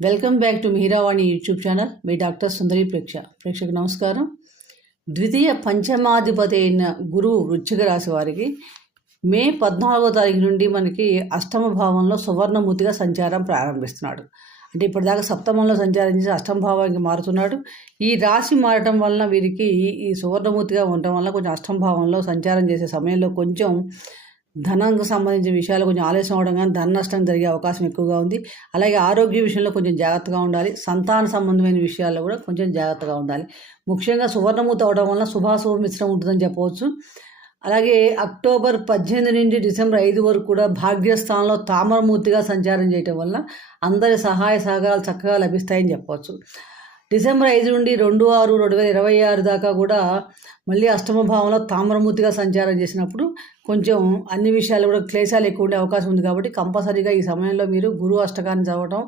Welcome back to Mihiravani YouTube channel. Me doctor Sundari ప్రేక్ష. ప్రేక్షకు నమస్కారం. ద్వితీయ పంచమాధిపతి అయిన గురువు వృచ్చిక రాశి వారికి మే పద్నాలుగో తారీఖు నుండి మనకి అష్టమ భావంలో సువర్ణమూర్తిగా సంచారం ప్రారంభిస్తున్నాడు. అంటే ఇప్పటిదాకా సప్తమంలో సంచారం చేసి అష్టమ భావానికి మారుతున్నాడు. ఈ రాశి మారటం వలన వీరికి ఈ సువర్ణమూర్తిగా ఉండటం వల్ల కొంచెం అష్టమ భావంలో సంచారం చేసే సమయంలో కొంచెం ధనానికి సంబంధించిన విషయాలు కొంచెం ఆలస్యం అవడం కానీ ధన నష్టం జరిగే అవకాశం ఎక్కువగా ఉంది. అలాగే ఆరోగ్య విషయంలో కొంచెం జాగ్రత్తగా ఉండాలి. సంతాన సంబంధమైన విషయాల్లో కూడా కొంచెం జాగ్రత్తగా ఉండాలి. ముఖ్యంగా సువర్ణమూత అవడం వలన శుభాశుభ మిశ్రం ఉంటుందని చెప్పవచ్చు. అలాగే అక్టోబర్ పద్దెనిమిది నుండి డిసెంబర్ ఐదు వరకు కూడా భాగ్యస్థానంలో తామరమూర్తిగా సంచారం చేయటం వల్ల అందరి సహాయ సహకారాలు చక్కగా లభిస్తాయని చెప్పవచ్చు. డిసెంబర్ ఐదు నుండి రెండు ఆరు రెండు వేల ఇరవై ఆరు దాకా కూడా మళ్ళీ అష్టమ భావంలో తామ్రమూర్తిగా సంచారం చేసినప్పుడు కొంచెం అన్ని విషయాలు కూడా క్లేశాలు ఎక్కువ ఉండే అవకాశం ఉంది కాబట్టి కంపల్సరీగా ఈ సమయంలో మీరు గురు అష్టకాన్ని చదవటం